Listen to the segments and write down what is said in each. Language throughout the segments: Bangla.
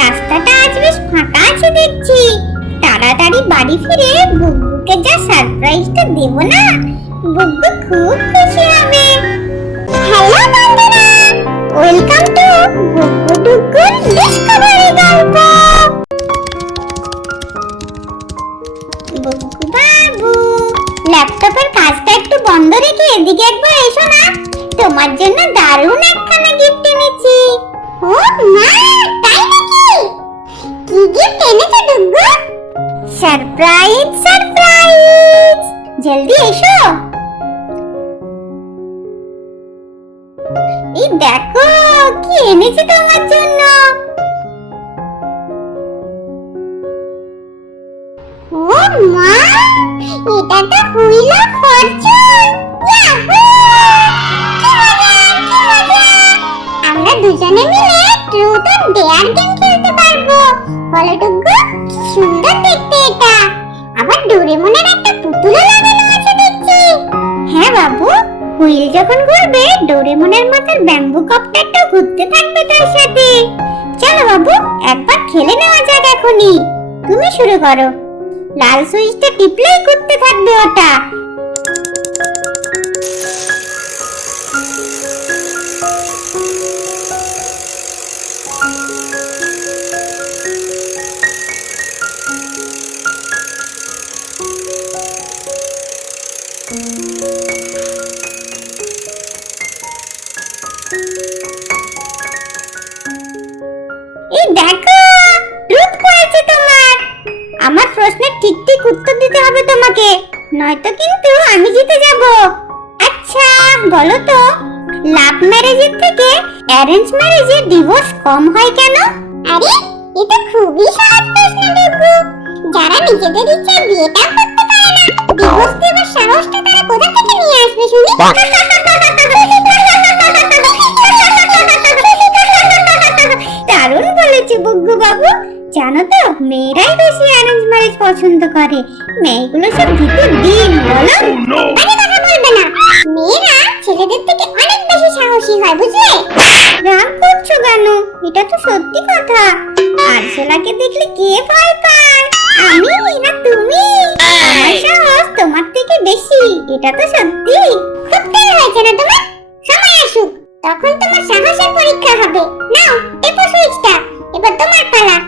রাস্তাটা আজ বেশ ফাঁকা আছে দেখছি। তাড়াতাড়ি বাড়ি ফিরে বুগ্গুকে যা সারপ্রাইজটা দেব না, বুগ্গু খুব খুশি হবে। হ্যালো বন্ধুরা, ওয়েলকাম টু বুগ্গু ডুগ্গুর ডিসকভারি গল্প। বুগ্গু বাবু, ল্যাপটপের কাজটা একটু বন্ধ রেখে এদিকে একবার এসো না, তোমার জন্য দারুণ একখানা গিফট এনেছি। ও মা, তাই নাকি? কি গিফট এনেছো ডুগ্গু? সারপ্রাইজ সারপ্রাইজ, জলদি এসো। এই দেখো কি এনেছি তোমার জন্য। ও মা, এটা তো হুইল অফ ফরচুন। ইয়াহু! কি মজা, কি মজা! আমরা দুজনে মিলে ট্রুথ অর ডেয়ার গেম খেলতে পারবো। বলো ডুগ্গু, কি সুন্দর দেখতে এটা। আবার ডোরেমনের একটা পুতুলও লাগানো আছে দেখছি। হ্যাঁ বাবু, হুইল যখন ঘুরবে ডোরেমনের মাথার ব্যাম্বু কপ্টারটাও ঘুরতে থাকবে তার সাথে। চলো বাবু, একবার খেলে নেওয়া যাক এখনই। তুমি শুরু করো। লাল সুইচটা টিপলেই ঘুরতে থাকবে ওটা। এই দেখো, ট্রুথ করেছে তোমার। আমার প্রশ্নের ঠিক ঠিক উত্তর দিতে হবে তোমাকে, নয়তো কিন্তু আমি জিতে যাব। আচ্ছা বলো তো, লাভ ম্যারেজের থেকে অ্যারেঞ্জ ম্যারেজে ডিভোর্স কম হয় কেন? আরে এটা খুবই সহজ প্রশ্ন ডুগ্গু। যারা নিজেদের ইচ্ছায় বিয়েটা করতে পারে না, ডিভোর্স দেওয়ার সাহসটা তারা কোথা থেকে নিয়ে আসবে শুনি? দারুণ বলেছে বুগ্গু বাবু। জানো তো, মেয়েরাই বেশি অ্যারেঞ্জ ম্যারেজ পছন্দ করে। মেয়েগুলো সব ভিতর ডিম, বলো। আরে কথা বলবে না, মেয়েরা ছেলেদের থেকে অনেক বেশি সাহসী হয়, বুঝলে? রাগ করছো কেন? এটা তো সত্যি কথা। আরশোলাকে দেখলে কে ভয় পায়? আমি না তুমি? আমার সাহস তোমার থেকে বেশি, এটা তো সত্যি। খুব তেল হয়েছে না তোমার? সময় আসুক, তখন তোমার সাহসের পরীক্ষা হবে। নাও টেপো সুইচটা, এবার তোমার পালা।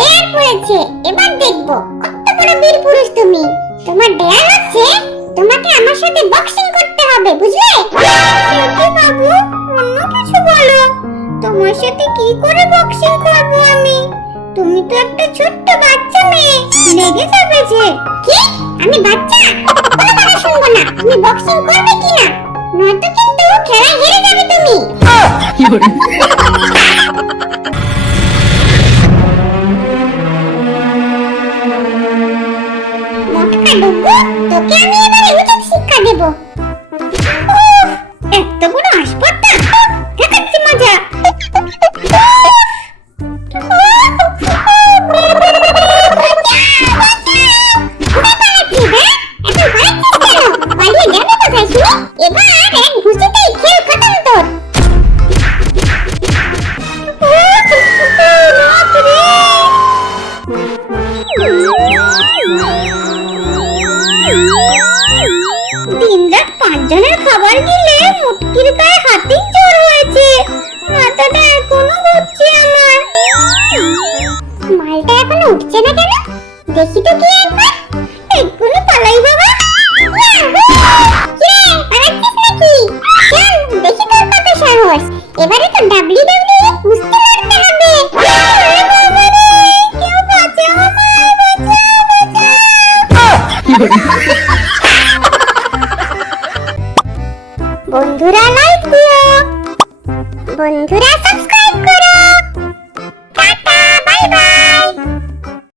ডেয়ার পড়েছে, এবার দেখবো কত বড় বীর পুরুষ তুমি। তোমার ডেয়ার হচ্ছে তোমাকে আমার সাথে বক্সিং করতে হবে, বুঝলে? সত্যি বাবু, অন্য কিছু বলো। তোমার সাথে কি করে বক্সিং করব আমি? তুমি তো একটা ছোট্ট বাচ্চা মেয়ে, লেগে যাবে যে। কি? আমি বাচ্চা? কোনো কথা শুনবো না। তুমি বক্সিং করবে কি না, নয়তো কিন্তু খেলা হেরে যাবে তুমি। কি বলে? ডুগ্গু, তোকে আমি এবারে উচিত শিক্ষা দেব। এত বড় আসপত্তা, দেখাচ্ছি মজা। এবার এক ঘুষিতেই খেল খতম তোর। দিনরাত 5 জনের খাবার গিলে মুটকির গায়ে হাতির জ্বর হয়েছে। মাথাটা এখনো ঘুরছে আমার। মালটা এখনো উঠছে না কেন? দেখি তো কি একবার। এক্ষুনি পালাই বাবা। পালাচ্ছিস নাকি? চল দেখি তোর কত সাহস। এবারে তো WWE কুস্তি লড়তে হবে। কেউ বাঁচাও আমায়, বাঁচাও, বাঁচাও।